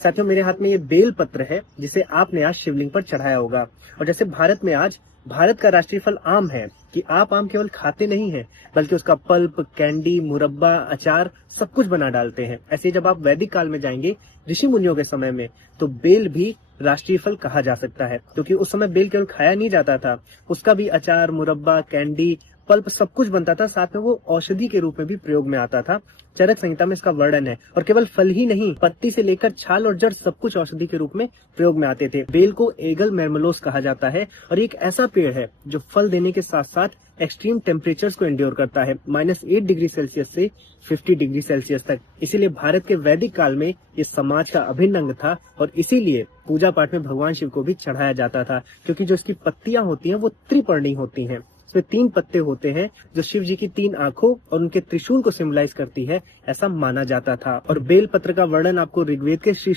साथियों, मेरे हाथ में ये बेल पत्र है जिसे आपने आज शिवलिंग पर चढ़ाया होगा। और जैसे भारत का राष्ट्रीय फल आम है कि आप आम केवल खाते नहीं हैं बल्कि उसका पल्प, कैंडी, मुरब्बा, अचार सब कुछ बना डालते हैं। ऐसे ही जब आप वैदिक काल में जाएंगे ऋषि मुनियों के समय में, तो बेल भी राष्ट्रीय फल कहा जा सकता है, क्योंकि उस समय बेल केवल खाया नहीं जाता था, उसका भी अचार, मुरब्बा, कैंडी, पल्प सब कुछ बनता था। साथ में वो औषधि के रूप में भी प्रयोग में आता था। चरक संहिता में इसका वर्णन है। और केवल फल ही नहीं, पत्ती से लेकर छाल और जड़ सब कुछ औषधि के रूप में प्रयोग में आते थे। बेल को एगल मेर्मलोस कहा जाता है और एक ऐसा पेड़ है जो फल देने के साथ साथ एक्सट्रीम टेम्परेचर्स को एंड्योर करता है, -8 डिग्री सेल्सियस से 50 डिग्री सेल्सियस तक। इसीलिए भारत के वैदिक काल में ये समाज का अभिन्न अंग था और इसीलिए पूजा पाठ में भगवान शिव को भी चढ़ाया जाता था, क्योंकि जो इसकी पत्तियां होती हैं वो त्रिपर्णी होती हैं। इसमें 3 पत्ते होते हैं जो शिव जी की 3 आंखों और उनके त्रिशूल को सिंबलाइज करती है, ऐसा माना जाता था। और बेल पत्र का वर्णन आपको ऋग्वेद के श्री